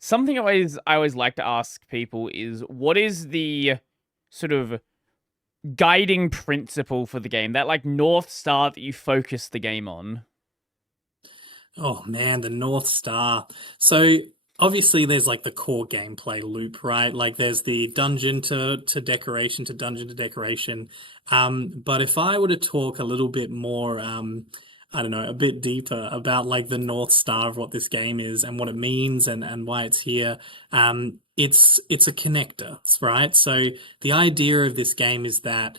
Something I always like to ask people is what is the sort of guiding principle for the game, that like North Star that you focus the game on? Oh man, the North Star. So obviously there's like the core gameplay loop, right? Like there's the dungeon to decoration to dungeon to decoration. But if I were to talk a little bit more, I don't know, a bit deeper about like the North Star of what this game is and what it means and why it's here, it's a connector, right? So the idea of this game is that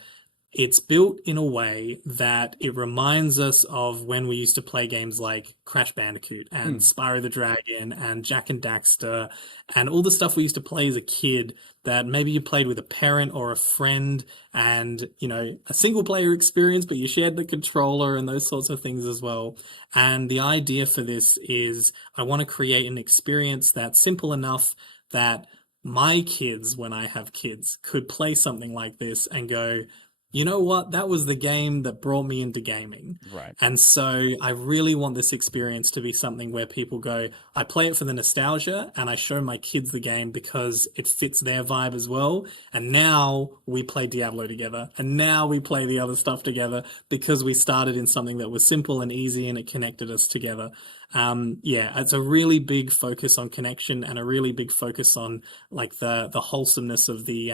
it's built in a way that it reminds us of when we used to play games like Crash Bandicoot and Mm. Spyro the Dragon and Jak and Daxter and all the stuff we used to play as a kid that maybe you played with a parent or a friend and, a single player experience, but you shared the controller and those sorts of things as well. And the idea for this is I want to create an experience that's simple enough that my kids, when I have kids, could play something like this and go, you know what? That was the game that brought me into gaming. Right. And so I really want this experience to be something where people go, I play it for the nostalgia and I show my kids the game because it fits their vibe as well. And now we play Diablo together. And now we play the other stuff together because we started in something that was simple and easy and it connected us together. Yeah, it's a really big focus on connection and a really big focus on like the wholesomeness of the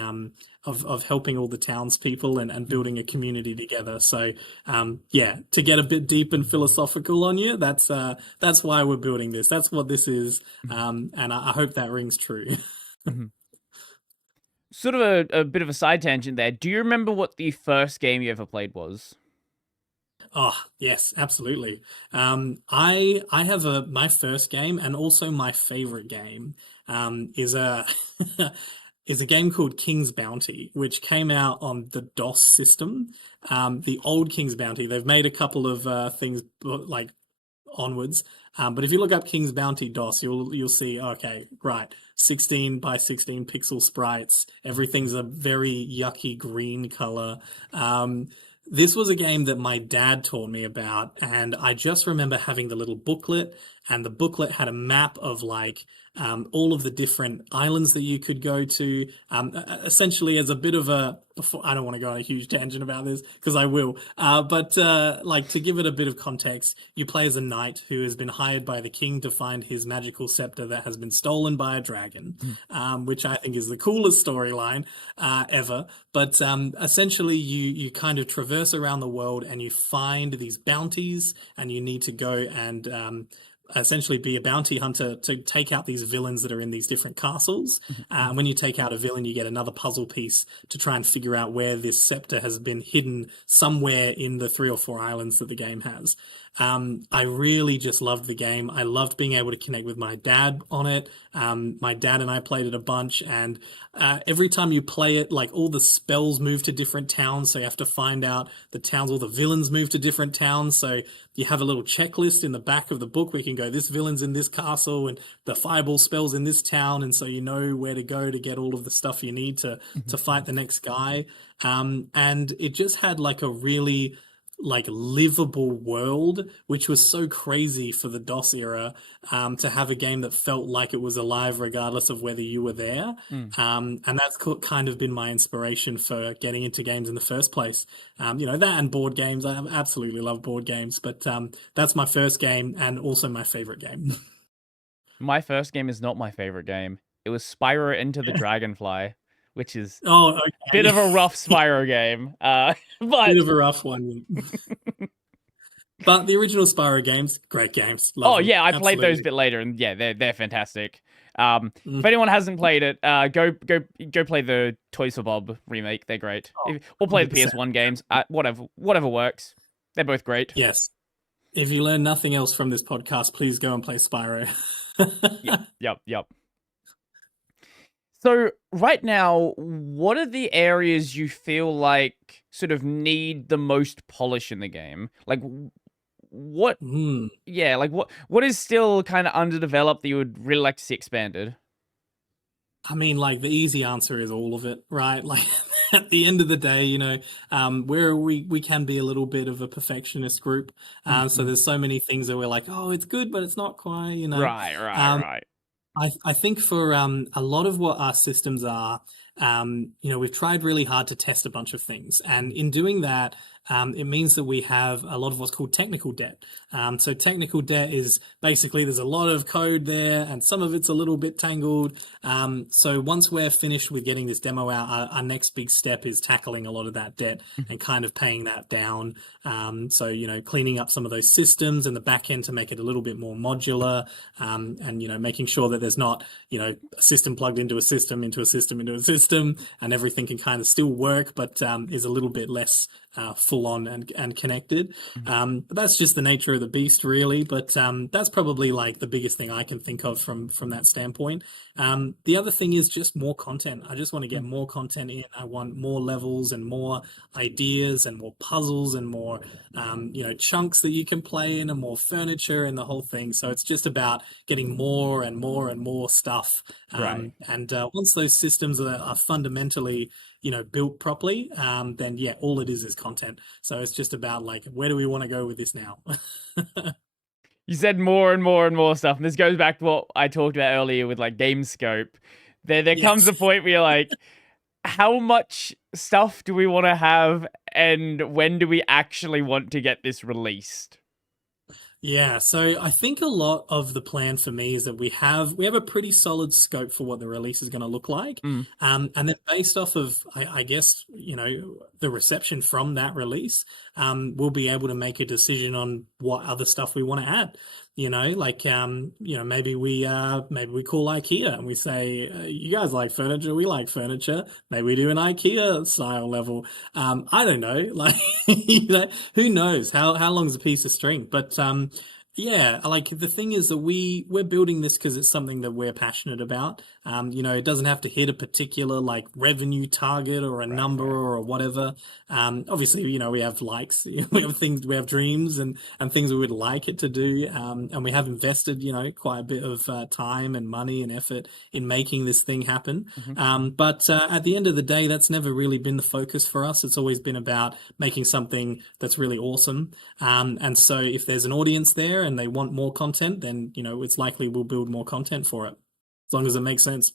of helping all the townspeople and Mm. building a community together. So yeah, to get a bit deep and philosophical on you, that's why we're building this. That's what this is, Mhm. and I hope that rings true. Mhm. Sort of a bit of a side tangent there. Do you remember what the first game you ever played was? Oh, yes, absolutely. I have a my first game and also my favorite game is a is a game called King's Bounty, which came out on the DOS system. The old King's Bounty. They've made a couple of things like onwards. But if you look up King's Bounty DOS, you'll see, okay, right, 16 by 16 pixel sprites. Everything's a very yucky green color. This was a game that my dad taught me about, and I just remember having the little booklet, and the booklet had a map of like all of the different islands that you could go to. Essentially, as a bit of a, before, I don't want to go on a huge tangent about this because I will, but like to give it a bit of context, you play as a knight who has been hired by the king to find his magical scepter that has been stolen by a dragon, Mm. which I think is the coolest storyline ever. But essentially, you kind of traverse around the world and you find these bounties, and you need to go and essentially be a bounty hunter to take out these villains that are in these different castles. Mhm. When you take out a villain, you get another puzzle piece to try and figure out where this scepter has been hidden somewhere in the 3 or 4 islands that the game has. I really just loved the game. I loved being able to connect with my dad on it. My dad and I played it a bunch, and every time you play it, like all the spells move to different towns, so you have to find out the towns. All the villains move to different towns, so you have a little checklist in the back of the book where you can go, this villain's in this castle, and the fireball spell's in this town, and so you know where to go to get all of the stuff you need to Mhm. fight the next guy. And it just had like a really like livable world, which was so crazy for the DOS era, to have a game that felt like it was alive regardless of whether you were there. Mm. And that's kind of been my inspiration for getting into games in the first place. That and board games. I absolutely love board games, but that's my first game and also my favorite game. My first game is not my favorite game. It was Spyro Into the Dragonfly, which is Oh, a bit okay. of a rough Spyro game. Bit But of a rough one. But the original Spyro games, great games. Love oh them. yeah, I played those a Absolutely. bit later, and yeah, they're fantastic. If Mm. anyone hasn't played it, go play the Toys for Bob remake. They're great. Oh, Or play the 100%. PS1 games. Whatever works. They're both great. Yes. If you learn nothing else from this podcast, please go and play Spyro. Yep, yep, yep. So right now, what are the areas you feel like sort of need the most polish in the game? Like what? Hmm. Yeah, like what is still kind of underdeveloped that you would really like to see expanded? I mean, like the easy answer is all of it, right? Like at the end of the day, where we can be a little bit of a perfectionist group. So Mhm. there's so many things that we're like, oh, it's good, but it's not quite. Right, right, Um, right. I think for a lot of what our systems are, we've tried really hard to test a bunch of things, and in doing that, it means that we have a lot of what's called technical debt. So technical debt is basically there's a lot of code there, and some of it's a little bit tangled. So once we're finished with getting this demo out, our next big step is tackling a lot of that debt and kind of paying that down. So cleaning up some of those systems and the back end to make it a little bit more modular, and making sure that there's not a system plugged into a system into a system into a system, and everything can kind of still work, but is a little bit less full on and connected. But that's just the nature of the beast, really. But that's probably like the biggest thing I can think of from that standpoint. The other thing is just more content. I just want to get more content in. I want more levels and more ideas and more puzzles and more chunks that you can play in and more furniture and the whole thing. So it's just about getting more and more and more stuff. Right. And once those systems are fundamentally built properly, then yeah, all it is content. So it's just about like, where do we want to go with this now? You said more and more and more stuff, and this goes back to what I talked about earlier with like game scope. There comes Yes. a point where you're like, how much stuff do we want to have, and when do we actually want to get this released? Yeah, so I think a lot of the plan for me is that we have a pretty solid scope for what the release is going to look like, Mm, and then based off of I guess the reception from that release, we'll be able to make a decision on what other stuff we want to add. Like maybe we call IKEA and we say, you guys like furniture, we like furniture. Maybe we do an IKEA style level. I don't know, like who knows how long's a piece of string, but yeah, like the thing is that we're building this because it's something that we're passionate about. It doesn't have to hit a particular like revenue target or a right, number right. or whatever. Obviously, we have likes, we have things, we have dreams and things we would like it to do. And we have invested, quite a bit of time and money and effort in making this thing happen. Mhm. But at the end of the day, that's never really been the focus for us. It's always been about making something that's really awesome. And so if there's an audience there and they want more content, then it's likely we'll build more content for it, as long as it makes sense.